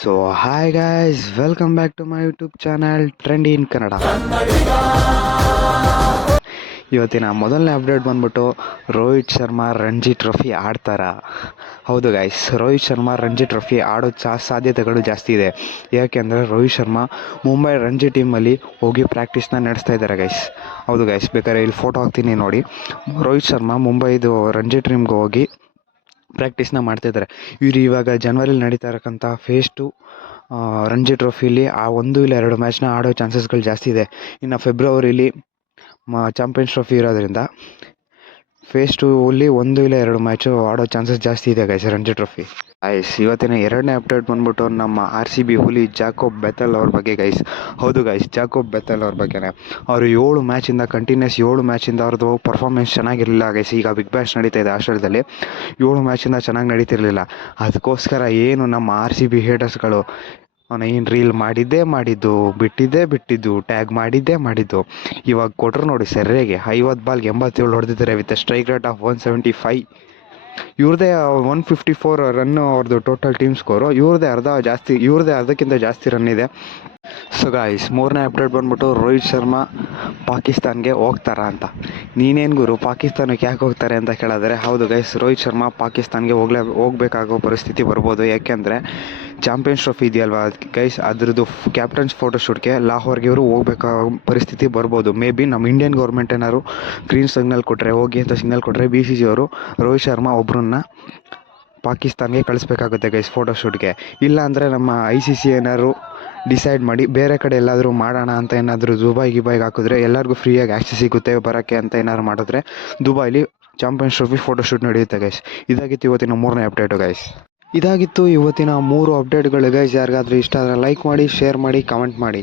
So hi guys, welcome back to my YouTube channel trendy in Kannada. ಇವತ್ತಿನ ಮೊದಲನೇ update ಬಂದ್ಬಿಟ್ಟು Rohit Sharma Ranji trophy ಆಡ್ತಾರಾ? ಹೌದು ಗಾಯ್ಸ್, ರೋಹಿತ್ ಶರ್ಮಾ ರಣಜಿ ಟ್ರೋಫಿ ಆಡೋ ಸಾಧ್ಯತೆಗಳು ಜಾಸ್ತಿ ಇದೆ. ಯಾಕೆಂದರೆ ರೋಹಿತ್ ಶರ್ಮಾ ಮುಂಬೈ ರಣಜಿ ಟೀಮಲ್ಲಿ ಹೋಗಿ ಪ್ರಾಕ್ಟೀಸ್ನ ನಡೆಸ್ತಾ ಇದ್ದಾರೆ ಗೈಸ್. ಹೌದು ಗೈಸ್, ಬೇಕಾದ್ರೆ ಇಲ್ಲಿ ಫೋಟೋ ಹಾಕ್ತೀನಿ ನೋಡಿ. ರೋಹಿತ್ ಶರ್ಮಾ ಮುಂಬೈದು ರಣಜಿ ಟೀಮ್ಗೆ ಹೋಗಿ ಪ್ರಾಕ್ಟೀಸ್ನ ಮಾಡ್ತಾಯಿದ್ದಾರೆ. ಇವರು ಇವಾಗ ಜನವರಿಲಿ ನಡೀತಾ ಇರಕ್ಕಂಥ ಫೇಸ್ 2 ರಣಜಿ ಟ್ರೋಫಿಲಿ ಆ 1 ಇಲ್ಲ 2 ಮ್ಯಾಚ್ನ ಆಡೋ ಚಾನ್ಸಸ್ಗಳು ಜಾಸ್ತಿ ಇದೆ. ಇನ್ನು ಫೆಬ್ರವರಿಲಿ ಚಾಂಪಿಯನ್ಸ್ ಟ್ರೋಫಿ ಇರೋದ್ರಿಂದ ಫೇಸ್ 2ಅಲ್ಲಿ 1 ಇಲ್ಲ 2 ಮ್ಯಾಚು ಆಡೋ ಚಾನ್ಸಸ್ ಜಾಸ್ತಿ ಇದೆ ಗೈಸ್ ರಣಜಿ ಟ್ರೋಫಿ. ಗೈಸ್, ಇವತ್ತಿನ ಎರಡನೇ ಅಪ್ಡೇಟ್ ಬಂದ್ಬಿಟ್ಟು ನಮ್ಮ RCB ಹುಲಿ ಜಾಕೋಬ್ ಬೆಥೆಲ್ ಅವ್ರ ಬಗ್ಗೆ ಗೈಸ್. ಹೌದು ಗೈಸ್, ಜಾಕೋಬ್ ಬೆಥೆಲ್ ಅವ್ರ ಬಗ್ಗೆನೇ. ಅವರು 7 ಮ್ಯಾಚಿಂದ ಕಂಟಿನ್ಯೂಸ್ 7 ಮ್ಯಾಚಿಂದ ಅವ್ರದ್ದು ಪರ್ಫಾರ್ಮೆನ್ಸ್ ಚೆನ್ನಾಗಿರಲಿಲ್ಲ ಗೈಸ್. ಈಗ ಬಿಗ್ ಬ್ಯಾಶ್ ನಡೀತಾ ಇದೆ ಆಸ್ಟ್ರೇಲಿಯಾದಲ್ಲಿ. 7 ಮ್ಯಾಚಿಂದ ಚೆನ್ನಾಗಿ ನಡೀತಿರಲಿಲ್ಲ. ಅದಕ್ಕೋಸ್ಕರ ಏನು ನಮ್ಮ RCB ಹೇಟರ್ಸ್ಗಳು ಏನು ರೀಲ್ ಮಾಡಿದ್ದು, ಬಿಟ್ಟಿದ್ದು, ಟ್ಯಾಗ್ ಮಾಡಿದ್ದು. ಇವಾಗ ಕೊಟ್ಟರು ನೋಡಿ ಸರಿಯಾಗಿ 50 ಬಾಲ್ಗೆ 87 ಹೊಡೆದಿದ್ದಾರೆ with strike rate of 175. ಇವ್ರದ್ದೇ 154 run ಅವ್ರದ್ದು ಟೋಟಲ್ ಟೀಮ್ ಸ್ಕೋರು. ಇವ್ರದ್ದೇ ಅರ್ಧಕ್ಕಿಂತ ಜಾಸ್ತಿ ರನ್ ಇದೆ. ಸೊ ಗಾಯ್ಸ್, ಮೂರನೇ ಅಪ್ಡೇಟ್ ಬಂದ್ಬಿಟ್ಟು ರೋಹಿತ್ ಶರ್ಮಾ ಪಾಕಿಸ್ತಾನ್ಗೆ ಹೋಗ್ತಾರಾ ಅಂತ. ನೀನೇನು ಗುರು, ಪಾಕಿಸ್ತಾನಕ್ಕೆ ಯಾಕೆ ಹೋಗ್ತಾರೆ ಅಂತ ಕೇಳಿದ್ರೆ, ಹೌದು ಗೈಸ್, ರೋಹಿತ್ ಶರ್ಮಾ ಪಾಕಿಸ್ತಾನ್ಗೆ ಹೋಗಬೇಕಾಗೋ ಪರಿಸ್ಥಿತಿ ಬರ್ಬೋದು. ಯಾಕೆಂದರೆ ಚಾಂಪಿಯನ್ಸ್ ಟ್ರೋಫಿ ಇದೆಯಲ್ವಾ ಗೈಸ್, ಅದ್ರದ್ದು ಕ್ಯಾಪ್ಟನ್ಸ್ ಫೋಟೋಶೂಟ್ಗೆ ಲಾಹೋರ್ಗೆ ಇವರು ಹೋಗ್ಬೇಕಾಗೋ ಪರಿಸ್ಥಿತಿ ಬರ್ಬೋದು. ಮೇ ಬಿ ನಮ್ಮ ಇಂಡಿಯನ್ ಗೌರ್ಮೆಂಟ್ ಏನಾದ್ರು ಗ್ರೀನ್ ಸಿಗ್ನಲ್ ಕೊಟ್ಟರೆ, ಹೋಗಿ ಅಂತ ಸಿಗ್ನಲ್ ಕೊಟ್ಟರೆ, BCC ಅವರು ರೋಹಿತ್ ಶರ್ಮಾ ಒಬ್ಬರನ್ನ ಪಾಕಿಸ್ತಾನ್ಗೆ ಕಳಿಸ್ಬೇಕಾಗುತ್ತೆ ಗೈಸ್ ಫೋಟೋಶೂಟ್ಗೆ. ಇಲ್ಲ ಅಂದರೆ ನಮ್ಮ ICC ಏನಾದ್ರು ಡಿಸೈಡ್ ಮಾಡಿ ಬೇರೆ ಕಡೆ ಎಲ್ಲಾದರೂ ಮಾಡೋಣ ಅಂತ ಏನಾದರೂ ದುಬೈಗೆ ಹಾಕಿದ್ರೆ ಎಲ್ಲರಿಗೂ ಫ್ರೀಯಾಗಿ ಆಕ್ಸೆಸ್ ಸಿಗುತ್ತೆ ಬರೋಕ್ಕೆ ಅಂತ ಏನಾದ್ರು ಮಾಡಿದ್ರೆ ದುಬೈಲಿ ಚಾಂಪಿಯನ್ಸ್ ಟ್ರೋಫಿ ಫೋಟೋಶೂಟ್ ನಡೆಯುತ್ತೆ ಗೈಸ್. ಇದಾಗಿತ್ತು ಇವತ್ತಿನ 3ನೇ ಅಪ್ಡೇಟು ಗೈಸ್. ಇದಾಗಿತ್ತು ಇವತ್ತಿನ 3 ಅಪ್ಡೇಟ್ಗಳು ಗೈಸ್. ಯಾರಿಗಾದ್ರೂ ಇಷ್ಟ ಆದರೆ ಲೈಕ್ ಮಾಡಿ, ಶೇರ್ ಮಾಡಿ, ಕಮೆಂಟ್ ಮಾಡಿ.